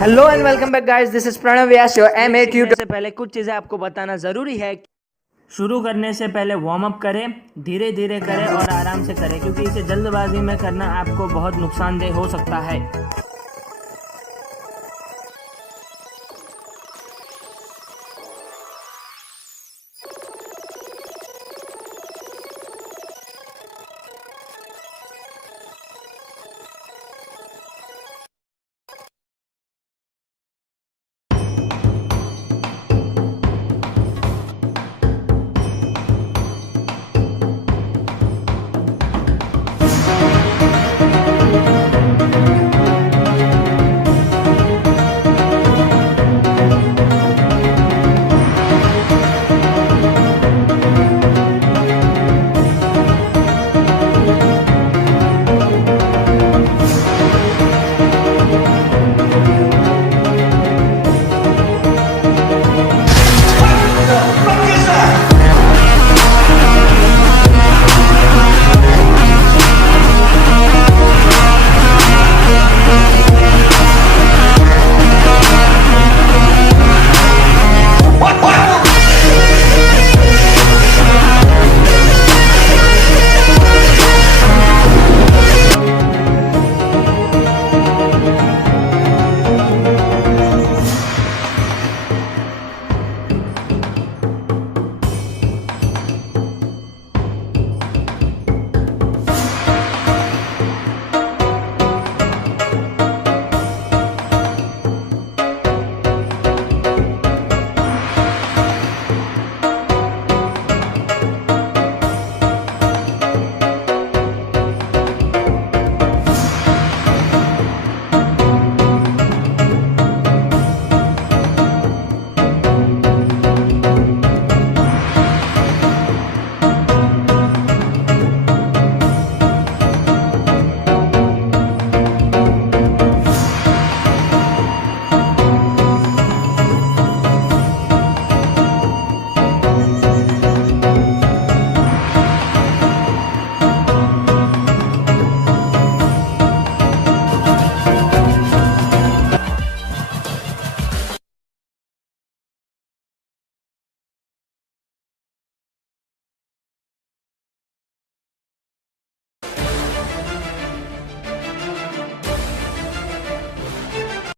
Hello and welcome back guys, this is Pranav Vyas your MA tutor. से पहले कुछ चीज़ें आपको बताना ज़रूरी है। शुरू करने से पहले वार्म अप करें, धीरे धीरे करें और आराम से करें, क्योंकि इसे जल्दबाजी में करना आपको बहुत नुकसानदेह हो सकता है।